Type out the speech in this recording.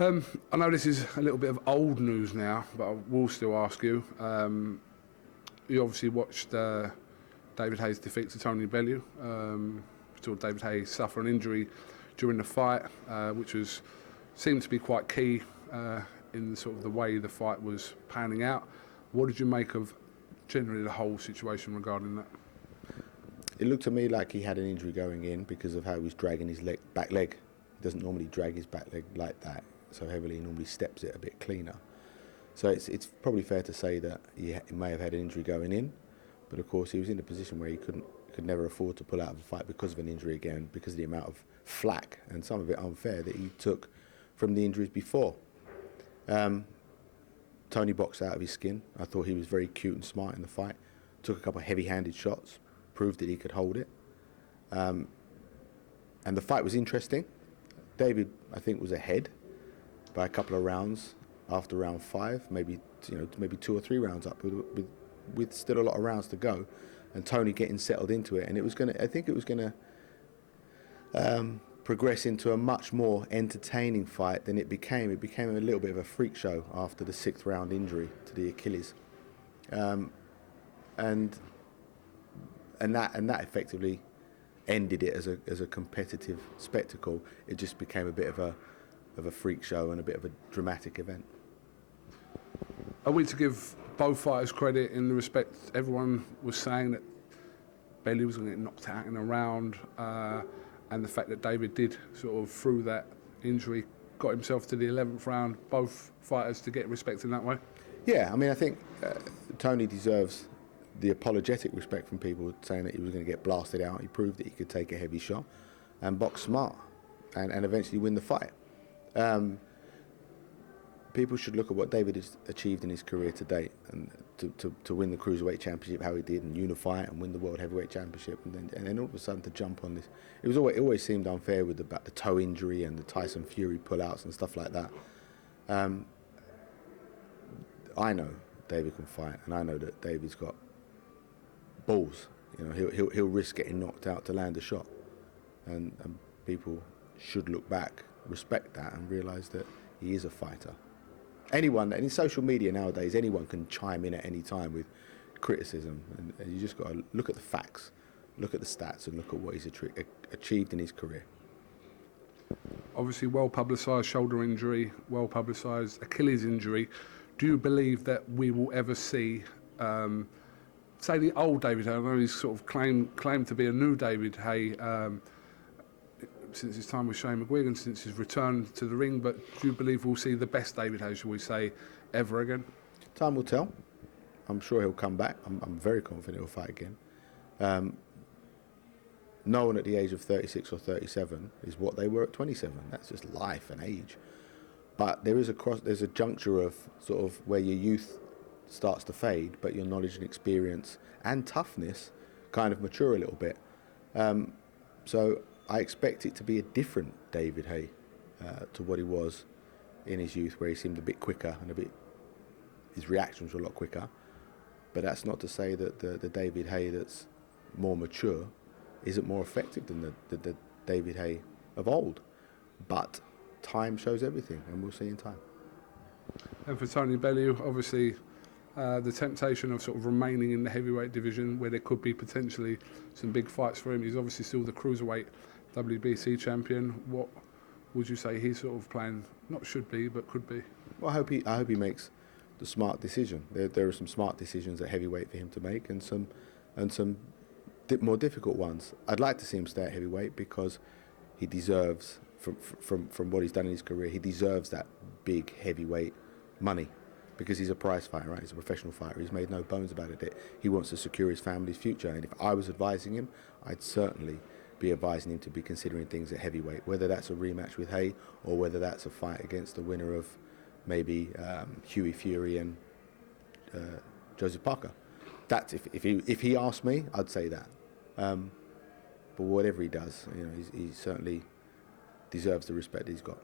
I know this is a little bit of old news now, but I will still ask you. You obviously watched David Haye's defeat to Tony Bellew. Saw David Haye suffer an injury during the fight, which seemed to be quite key in sort of the way the fight was panning out. What did you make of generally the whole situation regarding that? It looked to me like he had an injury going in because of how he was dragging his back leg. He doesn't normally drag his back leg like that so heavily. He normally steps it a bit cleaner. So it's probably fair to say that he may have had an injury going in, but of course he was in a position where he could never afford to pull out of a fight because of an injury again, because of the amount of flack and some of it unfair that he took from the injuries before. Tony boxed out of his skin. I thought he was very cute and smart in the fight. Took a couple of heavy-handed shots, proved that he could hold it. And the fight was interesting. David, I think, was ahead by a couple of rounds after round 5, maybe 2 or 3 rounds up with still a lot of rounds to go, and Tony getting settled into it. And I think it was gonna progress into a much more entertaining fight than it became. It became a little bit of a freak show after the 6th round injury to the Achilles, and that effectively ended it as a competitive spectacle. It just became a bit of a freak show and a bit of a dramatic event. Are we to give both fighters credit in the respect everyone was saying that Bellew was going to get knocked out in a round, and the fact that David did sort of, through that injury, got himself to the 11th round, both fighters to get respect in that way? Yeah, I mean, I think Tony deserves the apologetic respect from people saying that he was going to get blasted out. He proved that he could take a heavy shot and box smart and eventually win the fight. People should look at what David has achieved in his career to date, and to win the Cruiserweight Championship, how he did, and unify it and win the World Heavyweight Championship, and then all of a sudden to jump on this. It always seemed unfair with the toe injury and the Tyson Fury pullouts and stuff like that. I know David can fight, and I know that David's got balls. You know, he'll risk getting knocked out to land a shot, and people should look back, respect that, and realise that he is a fighter. Anyone, and in social media nowadays, anyone can chime in at any time with criticism, and you just got to look at the facts, look at the stats, and look at what he's achieved in his career. Obviously, well-publicised shoulder injury, well-publicised Achilles injury. Do you believe that we will ever see, say, the old David Haye? I know he's sort of claimed to be a new David Haye since his time with Shane McGuigan, since his return to the ring, but do you believe we'll see the best David Haye, shall we say, ever again? Time will tell. I'm sure he'll come back. I'm very confident he'll fight again. No one at the age of 36 or 37 is what they were at 27. That's just life and age. But there's a juncture of sort of where your youth starts to fade, but your knowledge and experience and toughness kind of mature a little bit. So I expect it to be a different David Haye to what he was in his youth, where he seemed a bit quicker and his reactions were a lot quicker. But that's not to say that the David Haye that's more mature isn't more effective than the David Haye of old. But time shows everything, and we'll see in time. And for Tony Bellew, obviously, the temptation of sort of remaining in the heavyweight division, where there could be potentially some big fights for him. He's obviously still the Cruiserweight WBC champion. What would you say he's sort of playing, not should be, but could be? Well, I hope he makes the smart decision. There are some smart decisions at heavyweight for him to make, and some more difficult ones. I'd like to see him stay at heavyweight because he deserves, from what he's done in his career, he deserves that big heavyweight money, because he's a prize fighter, right? He's a professional fighter. He's made no bones about it. He wants to secure his family's future, and if I was advising him, I'd certainly be advising him to be considering things at heavyweight, whether that's a rematch with Haye or whether that's a fight against the winner of maybe Hughie Fury and Joseph Parker. That's if he asked me, I'd say that. But whatever he does, you know, he certainly deserves the respect he's got.